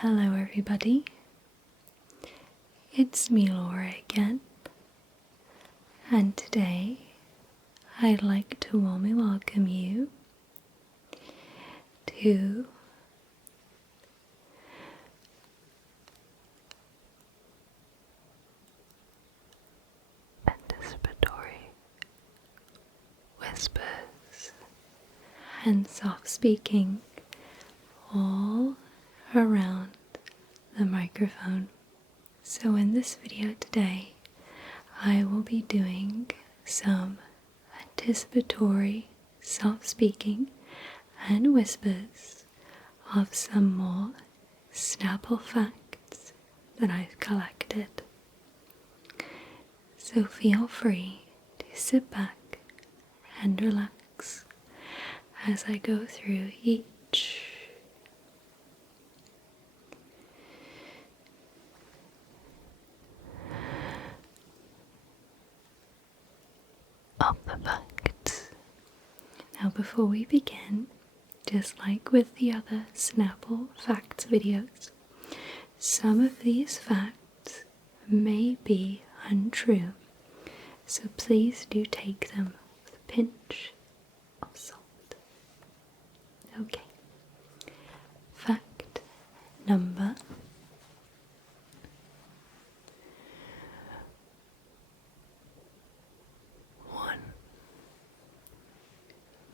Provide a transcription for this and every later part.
Hello everybody, it's me Laura again, and today I'd like to warmly welcome you to Anticipatory whispers and soft speaking all around the microphone. So in this video today, I will be doing some anticipatory soft speaking and whispers of some more Snapple facts that I've collected. So feel free to sit back and relax as I go through each of the facts. Now before we begin, just like with the other Snapple facts videos, some of these facts may be untrue, so please do take them with a pinch of salt. Okay. Fact number 1.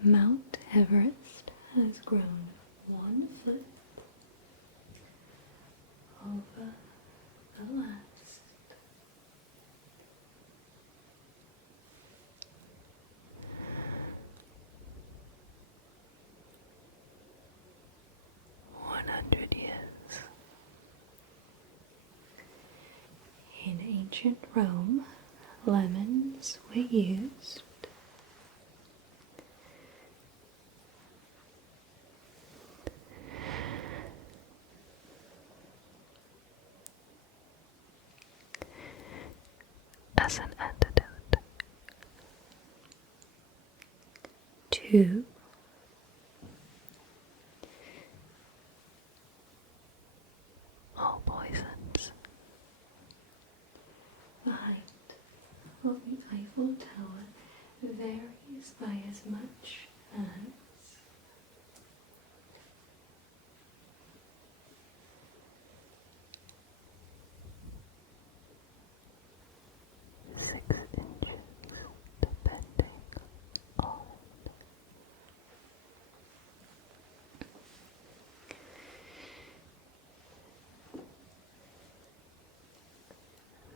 Mount Everest has grown 1 foot over the last 100 years. In ancient Rome, lemons were used as an antidote to all poisons. The height of the Eiffel Tower varies by as much as 6 inches, depending on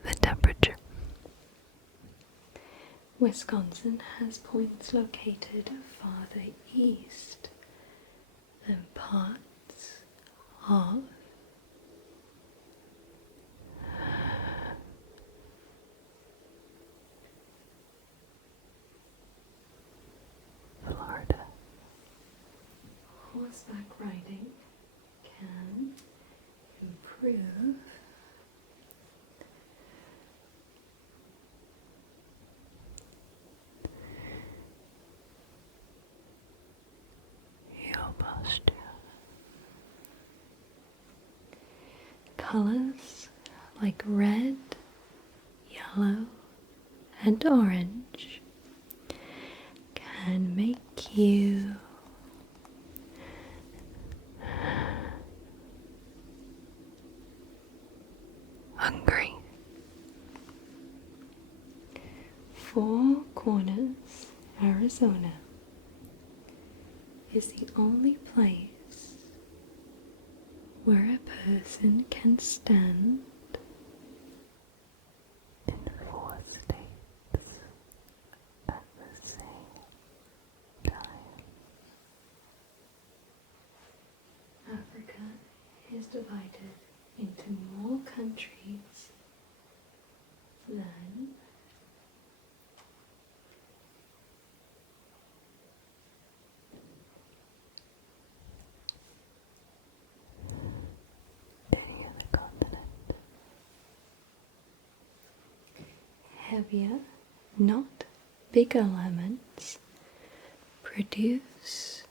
the temperature. Wisconsin has points located farther east than parts of Florida. Horseback riding can improve your posture. Colors like red, yellow, and orange can make you hungry. Four Corners, Arizona is the only place where a person can stand in 4 states at the same time. Africa is divided into more countries than any other continent. Heavier, not bigger lemons produce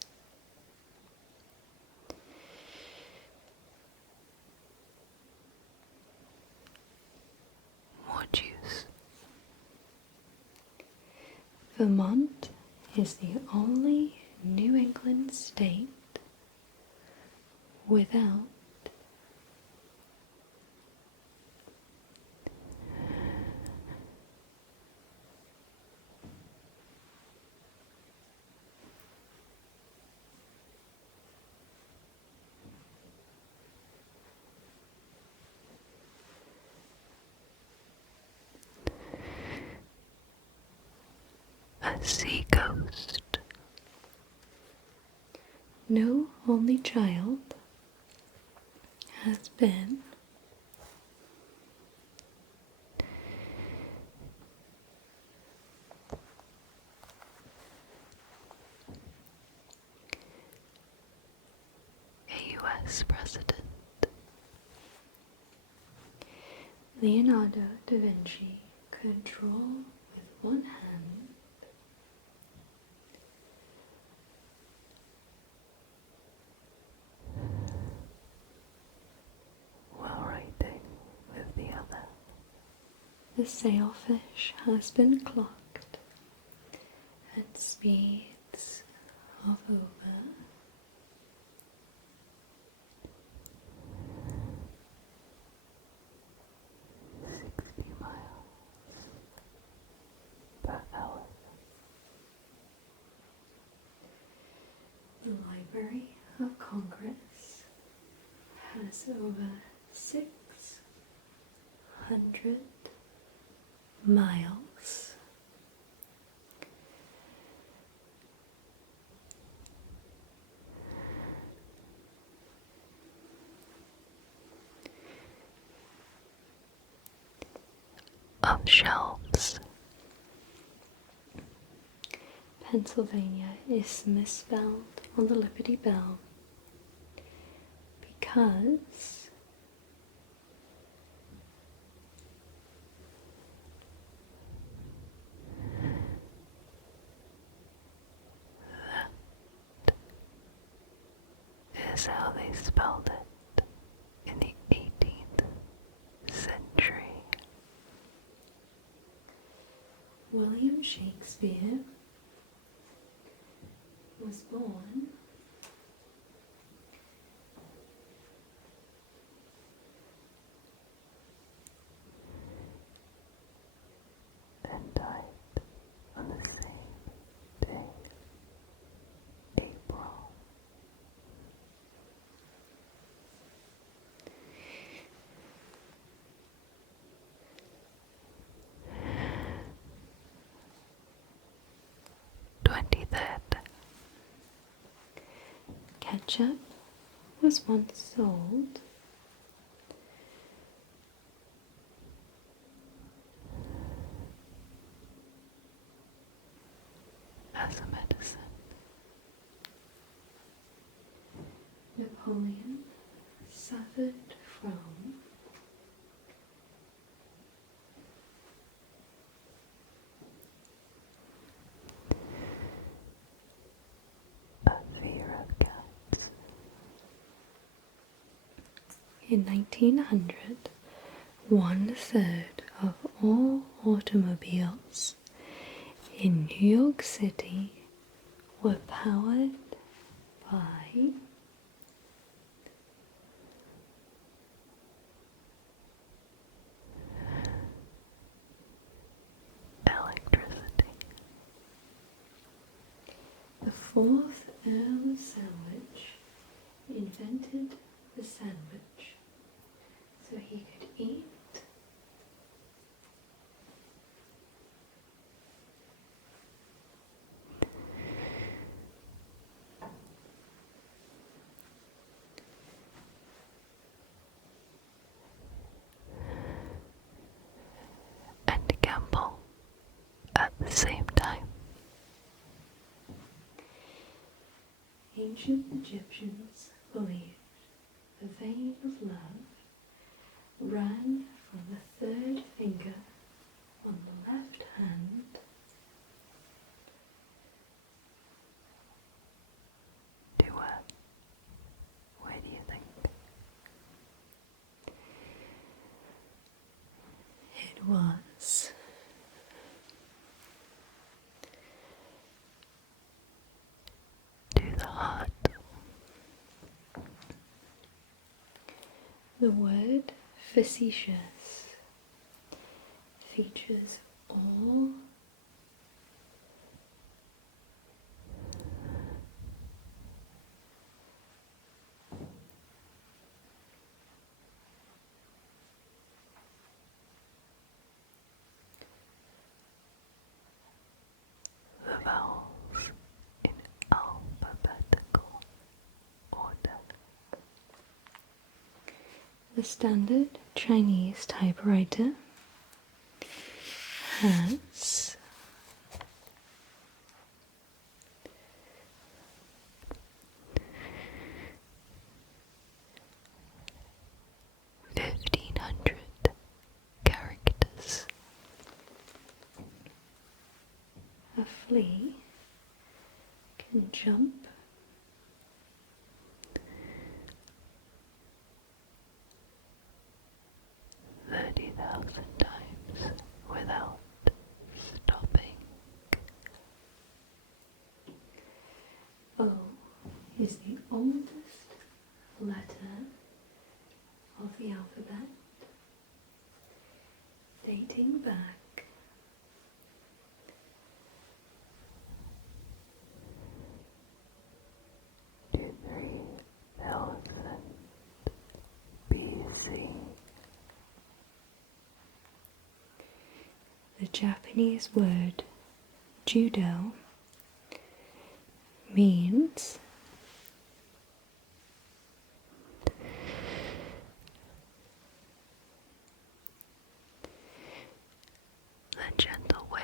Vermont is the only New England state without a sea ghost. No only child has been a US president. Leonardo da Vinci could draw with one hand while writing with the other. The sailfish has been clocked at speeds of over 60 miles per hour. The Library of Congress has over 600 miles. Of shelves. Pennsylvania is misspelled on the Liberty Bell because that is how they spelled it in the 18th century. William Shakespeare was born and died on the same day, April. Ketchup was once sold as a medicine. Napoleon suffered from a fear of cats. In 1900, 1/3 of all automobiles in New York City were powered by electricity. The fourth Earl of Sandwich invented the sandwich so he could eat and gamble at the same time. Ancient Egyptians believed the vein of love ran from the third finger on the left hand to where do you think? It was The word facetious features all the vowels in alphabetical order. The standard Chinese typewriter has 1,500 characters. A flea can jump 30,000 times without stopping. O is the oldest letter of the alphabet, dating back to 3,000 BC. The Japanese word judo means the gentle way.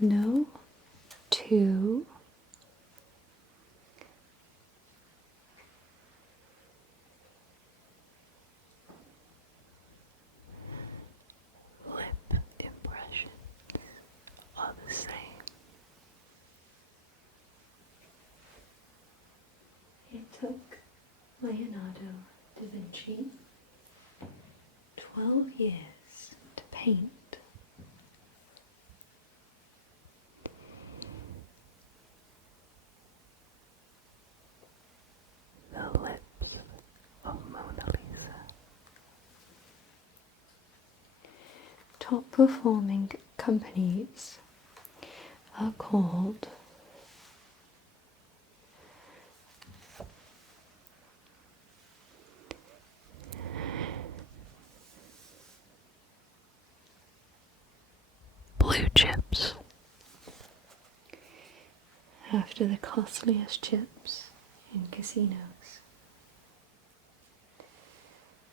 No two lip impressions are the same. It took Leonardo da Vinci 12 years to paint. The lips of Mona Lisa. Top performing companies are called blue chips, after the costliest chips in casinos.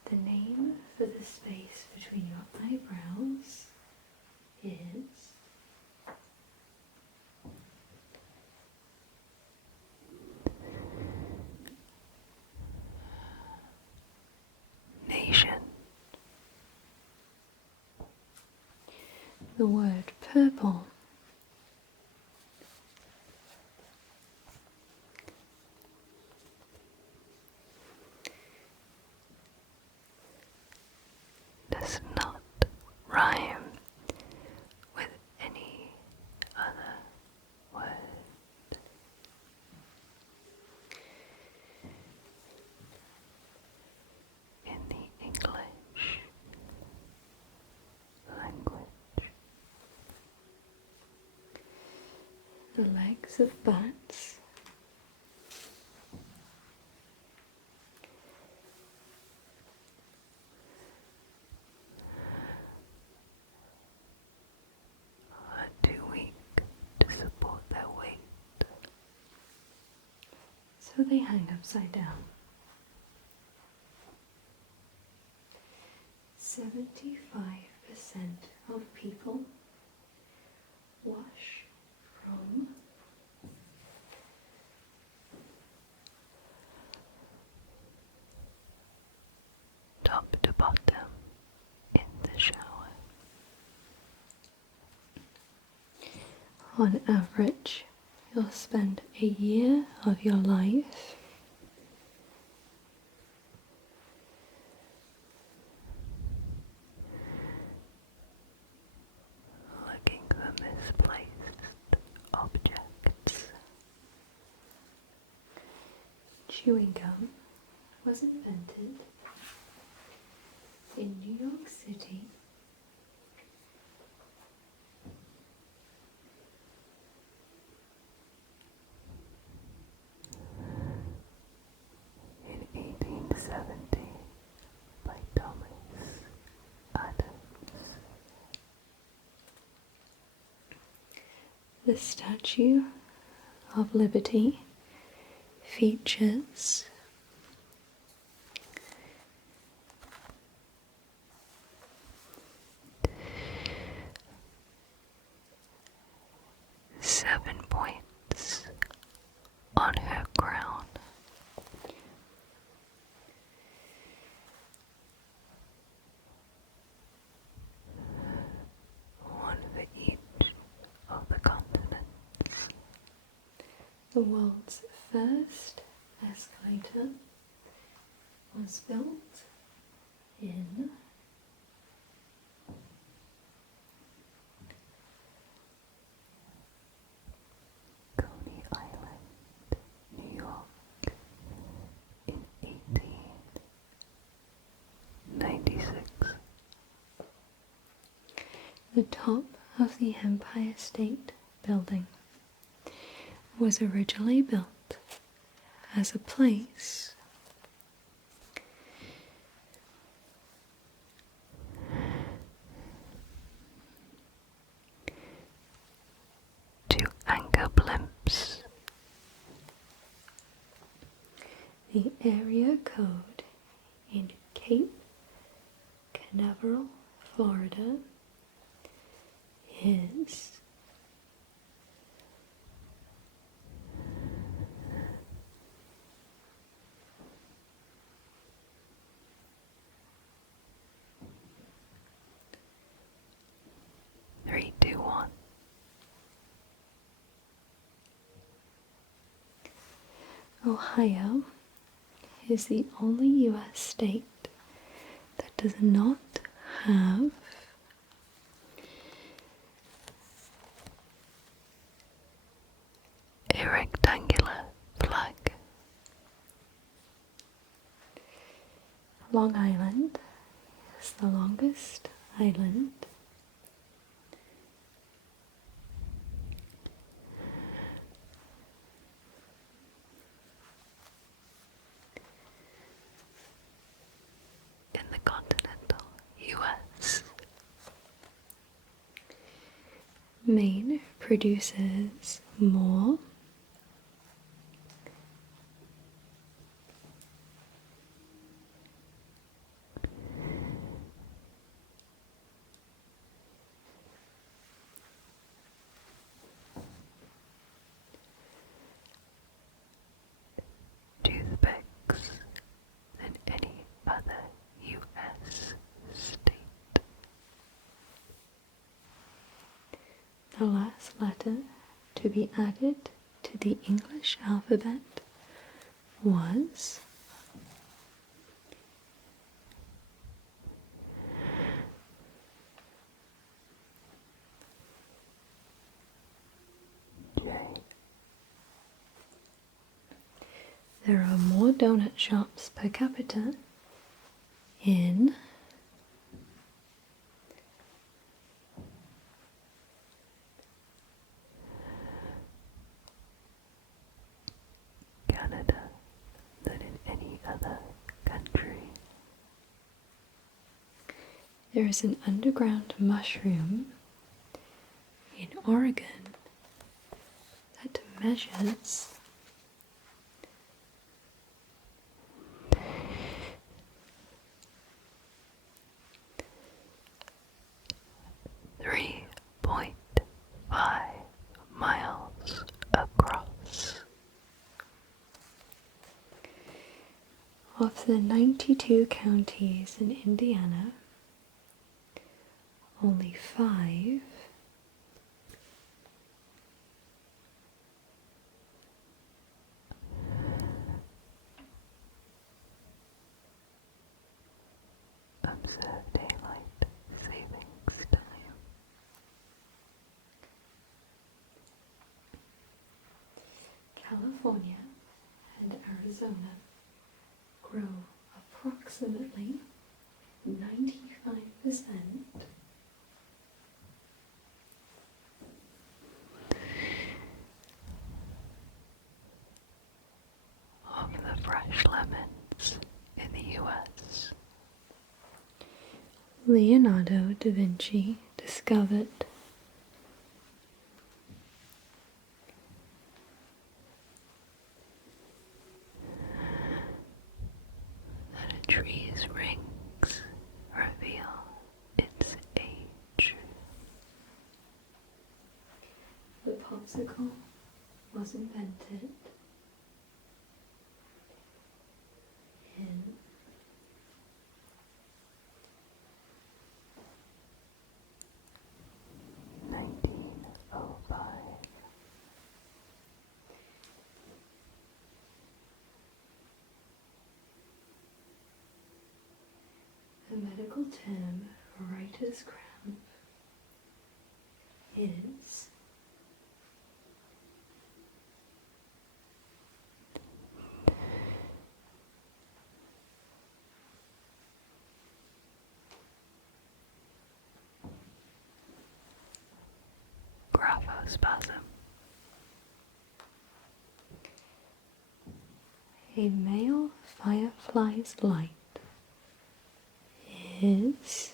The name for the space between your eyebrows is nation. The word purple does not rhyme with any other word. In the English language, the legs of bats are too weak to support their weight, so they hang upside down. 75% of people wash from top to bottom in the shower. On average, you'll spend a year of your life looking for misplaced objects. Chewing gum was invented in New York City in 1870 by Thomas Adams. The Statue of Liberty features 7 points on her crown. One for each of the continents. the world's first escalator was built in Coney Island, New York, in 1896. the top of the Empire State Building was originally built as a place To anchor blimps. the area code in Cape Canaveral, Florida is 321. Ohio is the only U.S. state that does not have A rectangular flag. Long Island is the longest island In the continental US. Maine produces more Toothpicks than any other US state. the last letter to be added to the English alphabet was J. there are more donut shops per capita in Canada than in any other country. there is an underground mushroom in Oregon that measures 3.5 miles across. of the 92 counties in Indiana. Only 5 Observe daylight savings time. California and Arizona grow approximately 95% of the fresh lemons in the US. Leonardo da Vinci discovered That a tree's rings reveal its age. the popsicle was invented in 1905. the medical term writer's cramp is Graphospasm. a male firefly's light is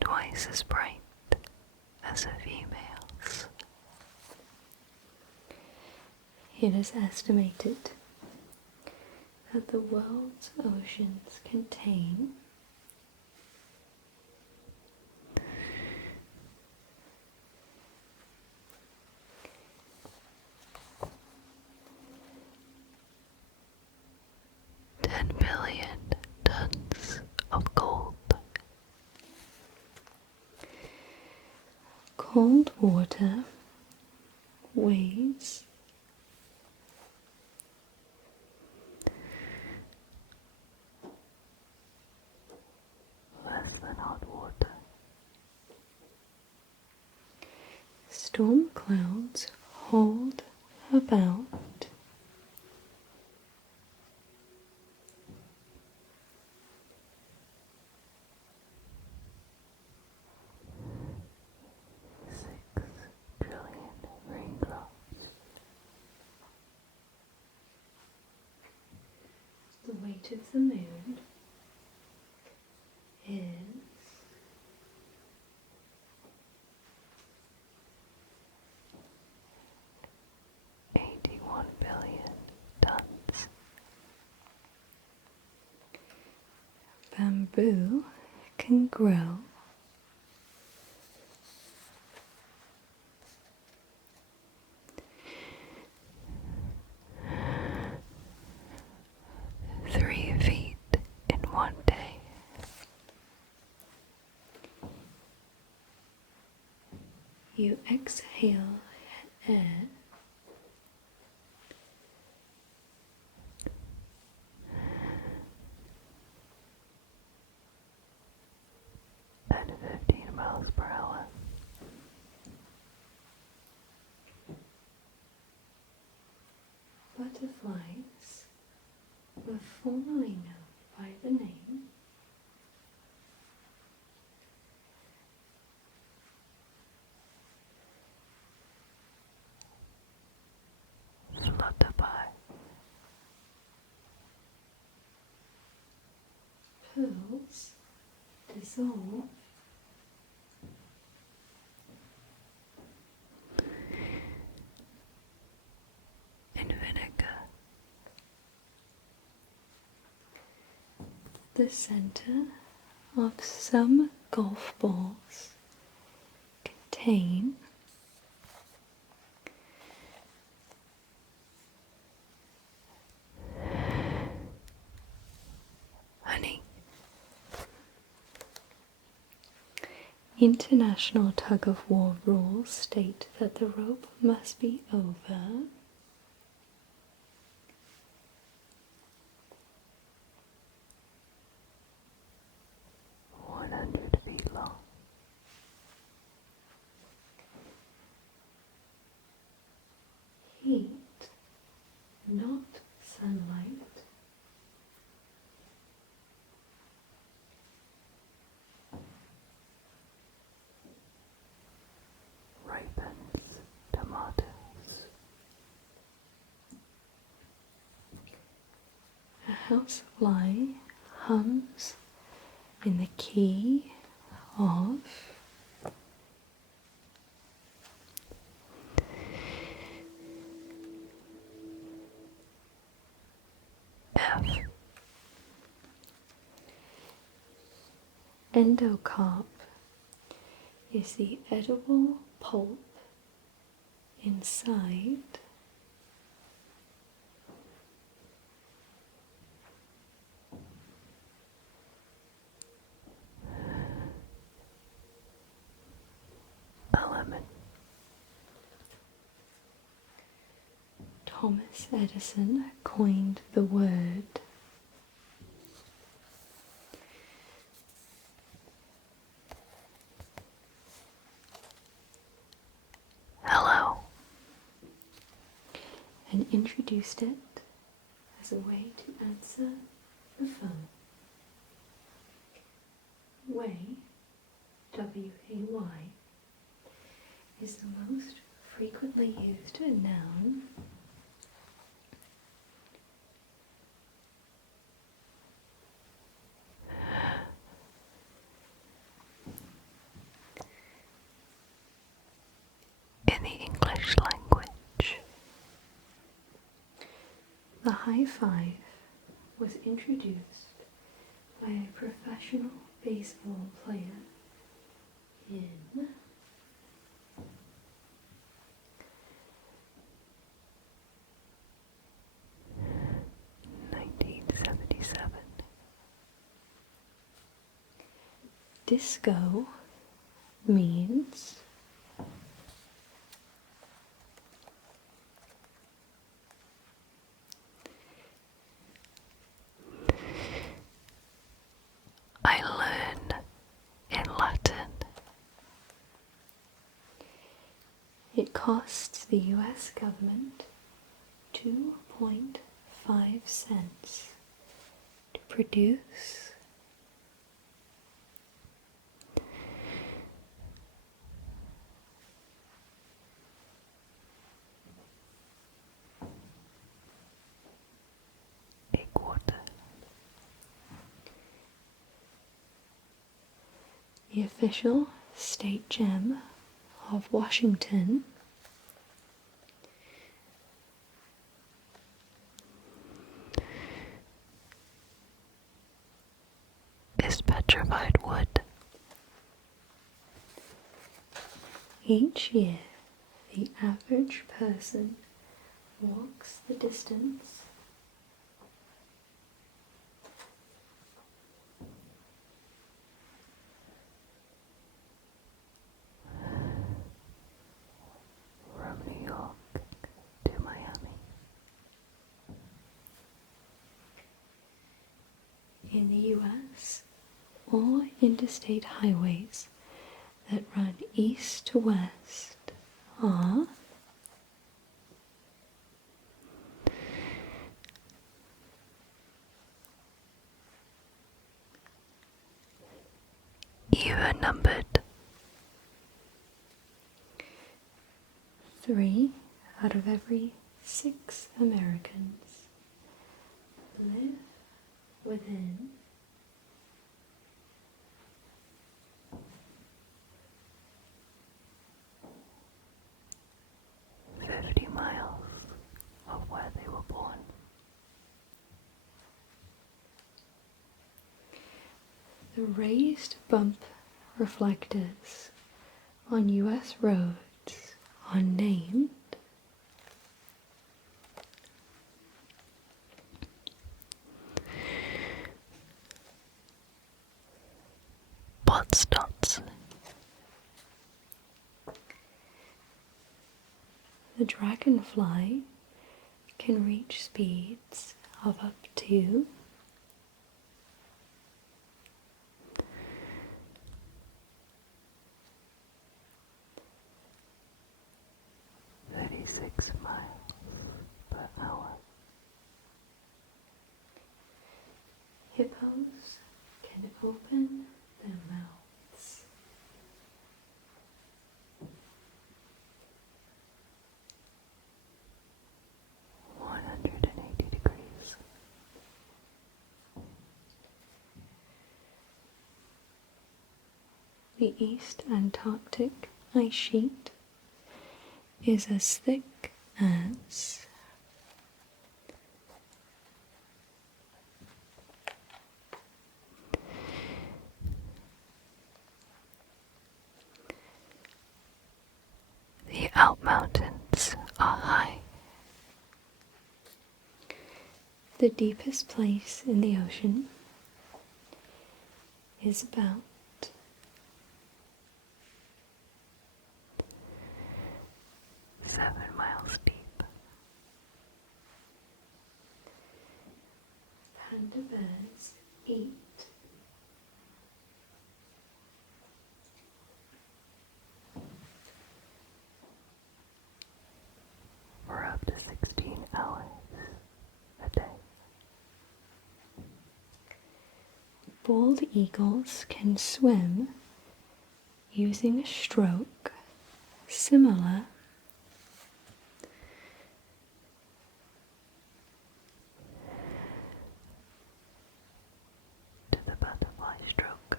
Twice as bright as a female's. it is estimated that the world's oceans contain 10 billion tons of gold. cold water weighs Less than hot water. storm clouds hold about 6 trillion raindrops. the weight of the moon is 81 billion tons. bamboo can grow 3 feet in one day. you exhale air At 15 miles per hour. butterflies were formerly known by the name Flutterby. pearls dissolve In vinegar. the center of some golf balls contain Honey. international tug-of-war rules state that the rope must be over 100 housefly hums in the key of F. Endocarp is the edible pulp inside A lemon. Thomas Edison coined the word Hello. and introduced it as a way to answer the phone. Way, W-A-Y, is the most frequently used noun In the English language. The high five was introduced by a professional baseball player in 1977. disco means I learn in Latin. it costs the US government 2.5 cents to produce A quarter. the official state gem of Washington Is petrified wood. Each year, the average person walks the distance From New York to Miami. in the US or interstate highways that run east to west are Even numbered. 3 out of every 6 Americans live within 50 miles of where they were born. the raised bump reflectors on US roads are named Bot dots. the dragonfly can reach speeds of up to 36 miles per hour. hippos can open their mouths 180 degrees. the East Antarctic ice sheet is as thick as the Alp Mountains are high. the deepest place in the ocean is about 7 miles deep. panda bears eat For up to 16 hours a day. bald eagles can swim using a stroke similar To the butterfly stroke.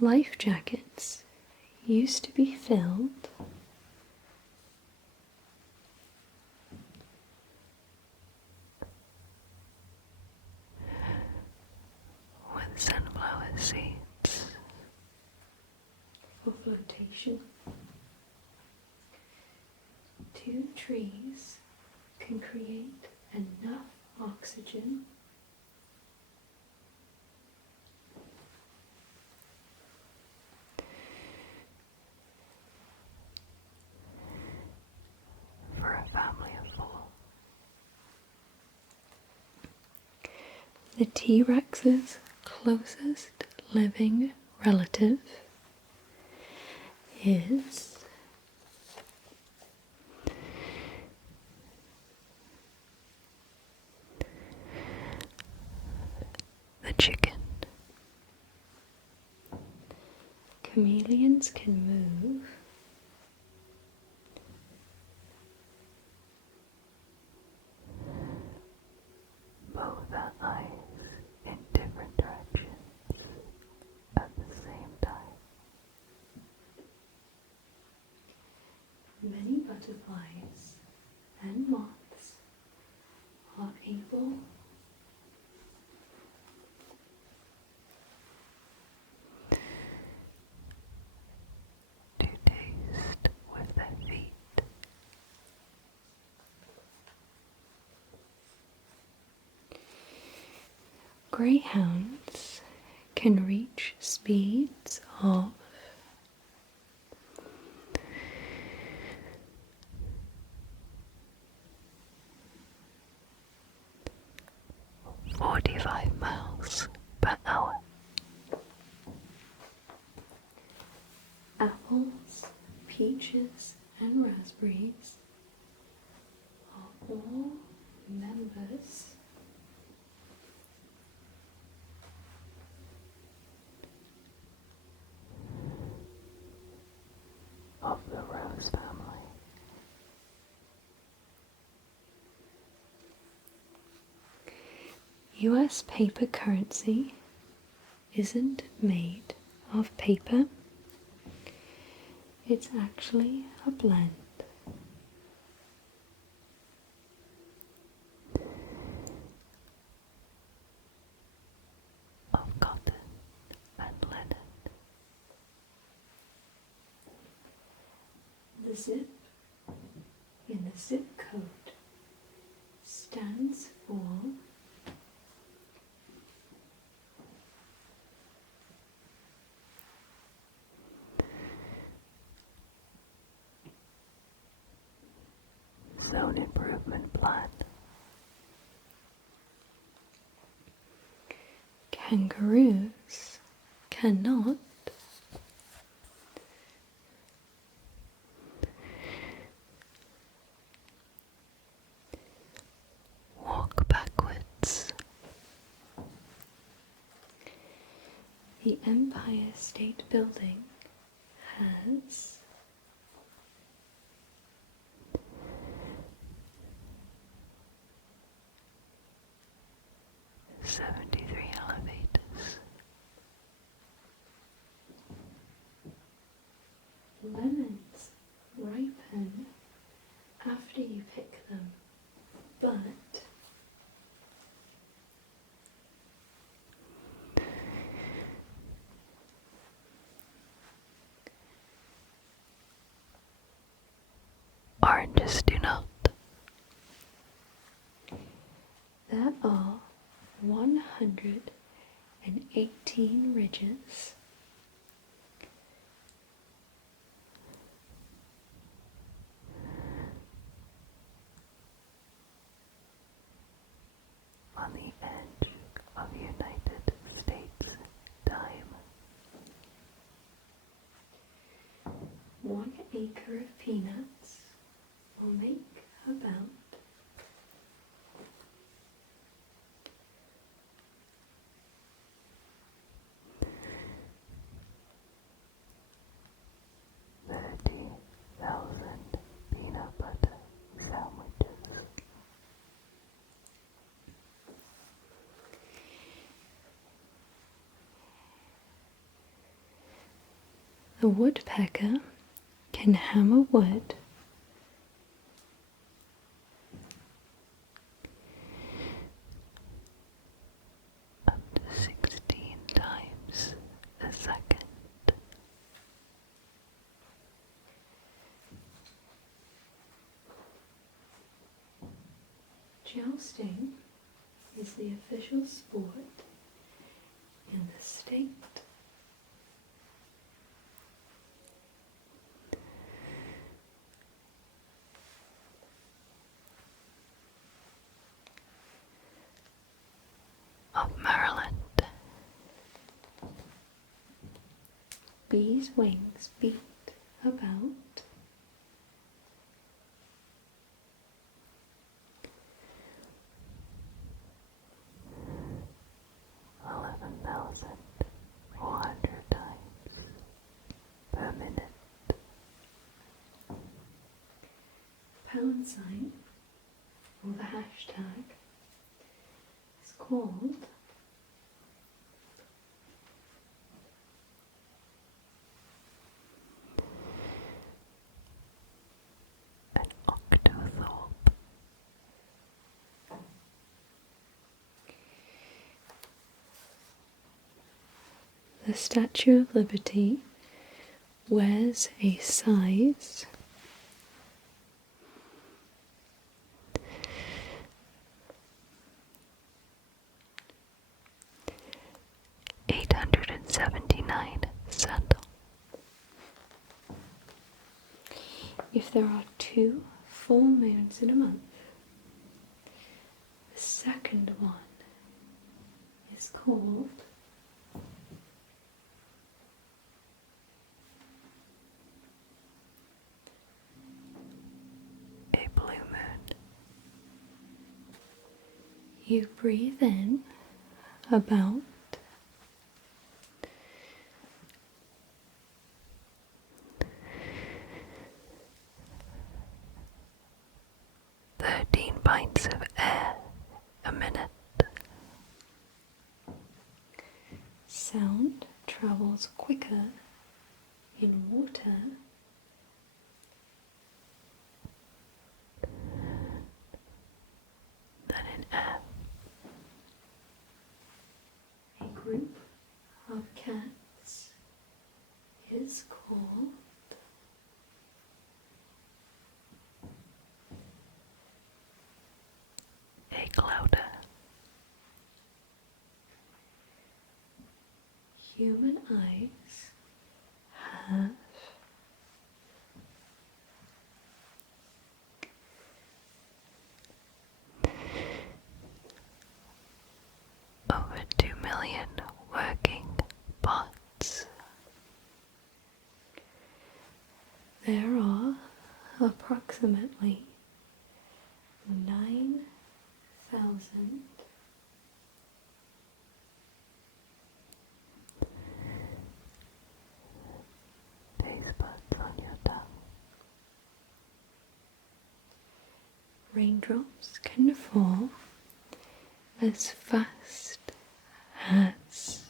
life jackets used to be filled With sunflower seeds. for flotation. 2 trees can create enough oxygen For a family of 4. the T-Rex's closest living relative is The chicken. chameleons can move Both their eyes in different directions at the same time. many butterflies and moths are able To taste with their feet. greyhounds can reach speeds of 45 miles per hour. apples, peaches, and raspberries are all members Of the rose family. US paper currency isn't made of paper, it's actually a blend. Of cotton and linen. The zip in the zip code stands for Zone Improvement Plan. kangaroos cannot Walk backwards. The Empire State Building has 73 elevators. 118 ridges. On the edge of United States time. 1 acre of peanuts will make about 30,000 peanut butter sandwiches. The woodpecker can hammer wood Up to 16 times a second. Jousting is the official sport in the state. Of Maryland. Bees' wings beat about 11,400 times per minute. pound sign or the hashtag is called An octothorpe. the Statue of Liberty wears a size 879 sandal. if there are 2 full moons in a month. The second one is called A blue moon. you breathe in about 13 pints of air a minute. sound travels quicker in water Than in air. a group of cats is called A clouder. human eyes have Over 2 million working pots. there are approximately 9,000 Taste buds on your tongue. raindrops can fall as fast as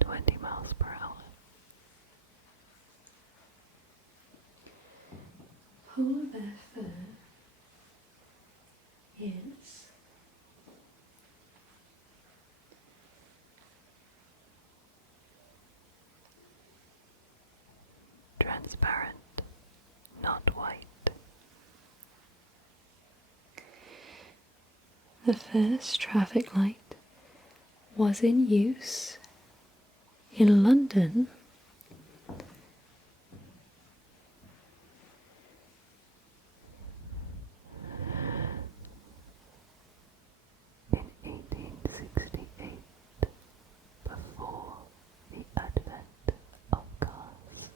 20 miles per hour. polar bear fur is Transparent, not white. The first traffic light was in use in London in 1868, before the advent of cars.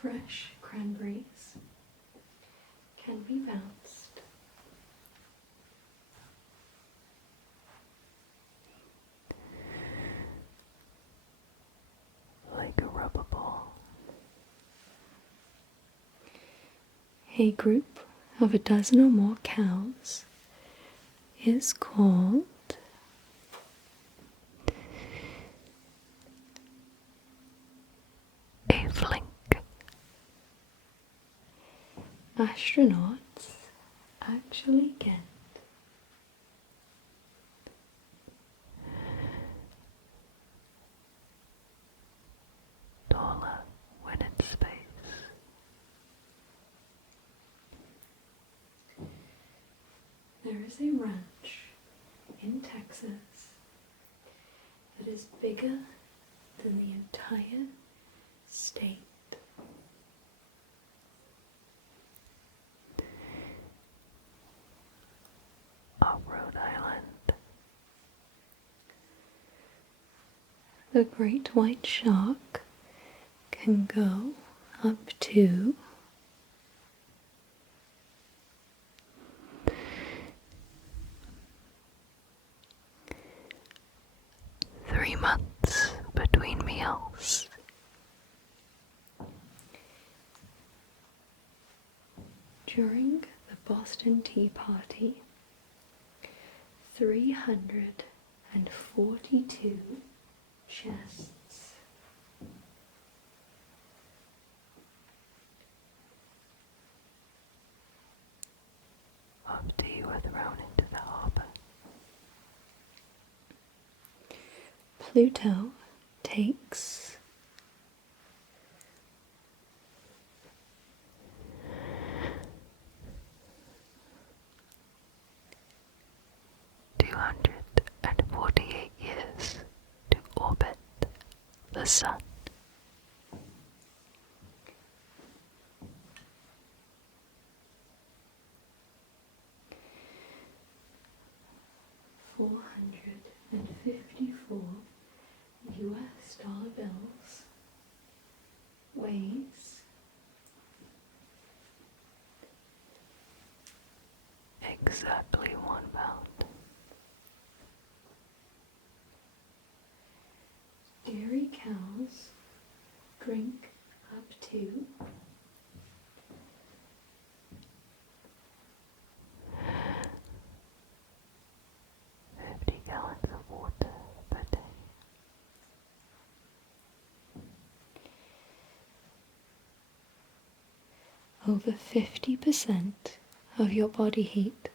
fresh cranberries can be bounced Like a rubber ball. A group of a dozen or more cows is called A flink. astronauts actually get Taller when in space. there is a ranch in Texas that is bigger than the entire state. Of Rhode Island. The great white shark can go up to 3 months between meals. during the Boston Tea Party 342 chests Of tea were thrown into the harbor. Pluto takes 248 years to orbit the sun. $454 US bills, weighs Exactly 1 pound. dairy cows drink up to 50 gallons of water per day. over 50% of your body heat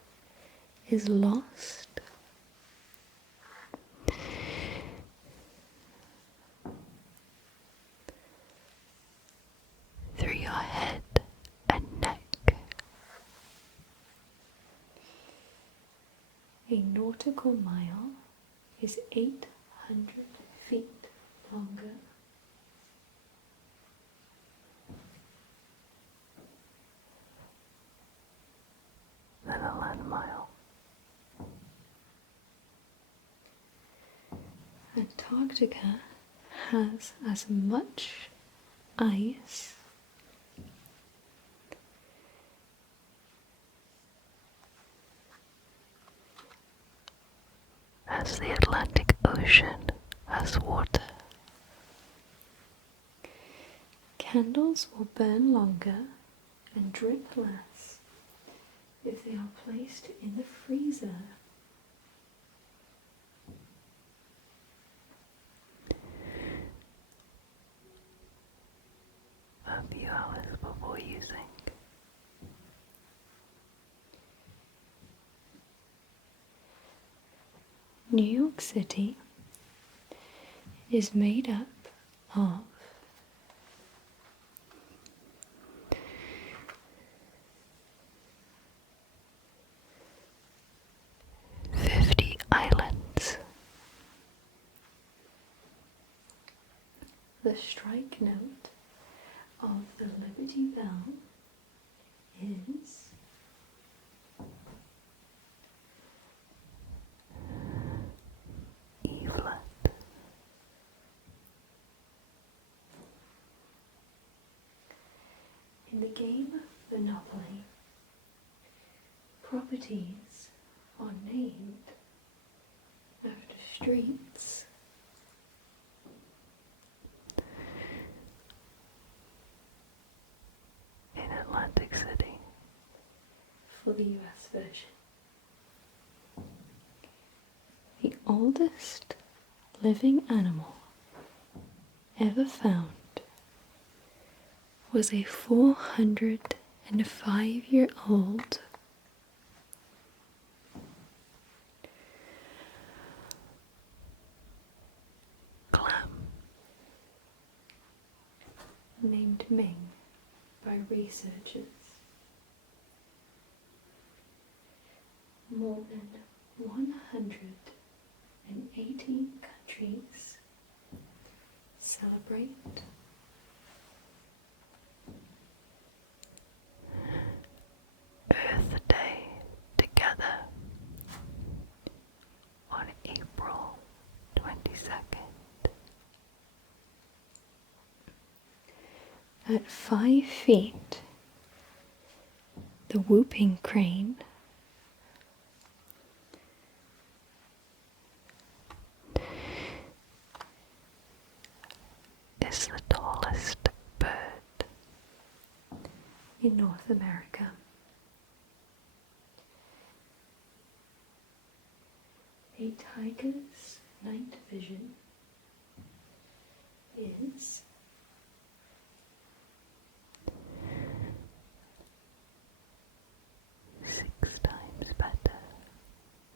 is lost Through your head and neck. A nautical mile is 800 feet longer Than a land mile. Antarctica has as much ice As the Atlantic Ocean has water. Candles will burn longer and drip less if they are placed in the freezer. A few hours before using. New York City is made up of the strike note of the Liberty Bell is E flat. in the game of Monopoly. Properties are named after streets. In Atlantic City. For the US version. The oldest living animal ever found was a 405-year-old Clam. named Ming by researchers. More than 180 countries celebrate Earth Day together on April 22nd. at 5 feet. The whooping crane Is the tallest bird. in North America. A tiger's night vision is 6 times better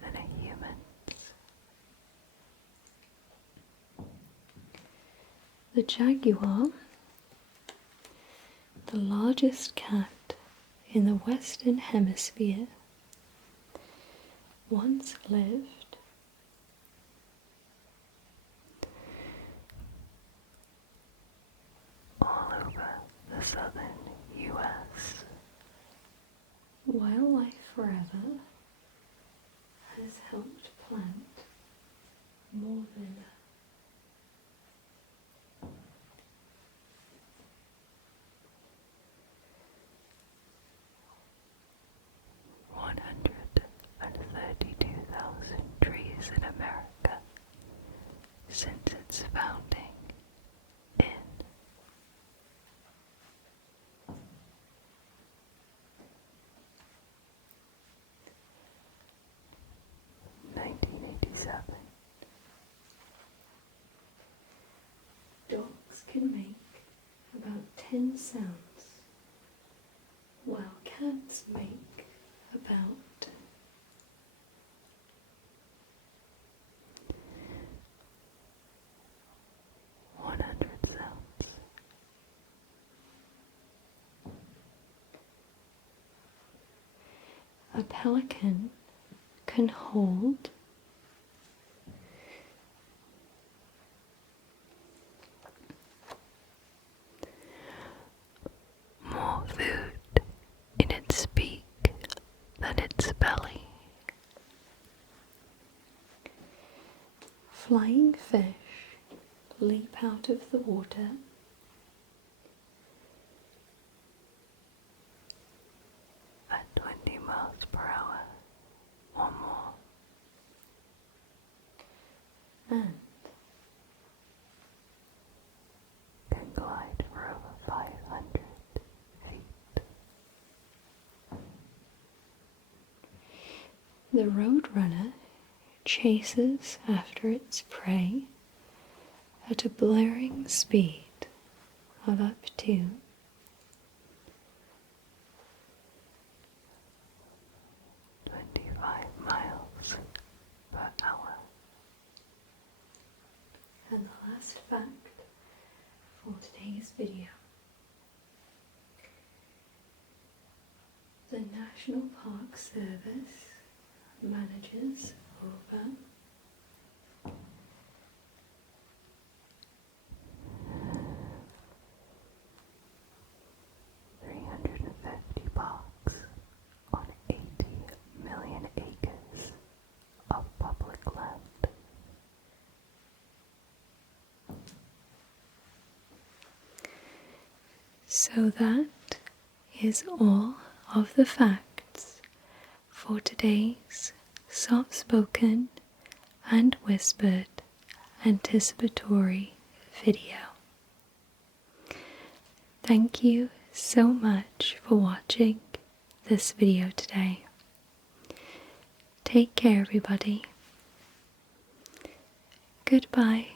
than a human's. the jaguar, the largest cat in the Western Hemisphere, once lived All over the southern US. Wildlife Forever has helped plant more than 132,000 trees in America since its founding in 1987. dogs can make about 10 sounds, while cats make about 100 sounds. a pelican can hold More food in its beak than its belly. flying fish leap out of the water At 20 miles per hour or more. and Can glide for over 500 feet. the roadrunner chases after its prey at a blaring speed of up to 25 miles per hour. And the last fact for today's video. The National Park Service manages over So that is all of the facts for today's soft spoken and whispered anticipatory video. Thank you so much for watching this video today. Take care, everybody. Goodbye.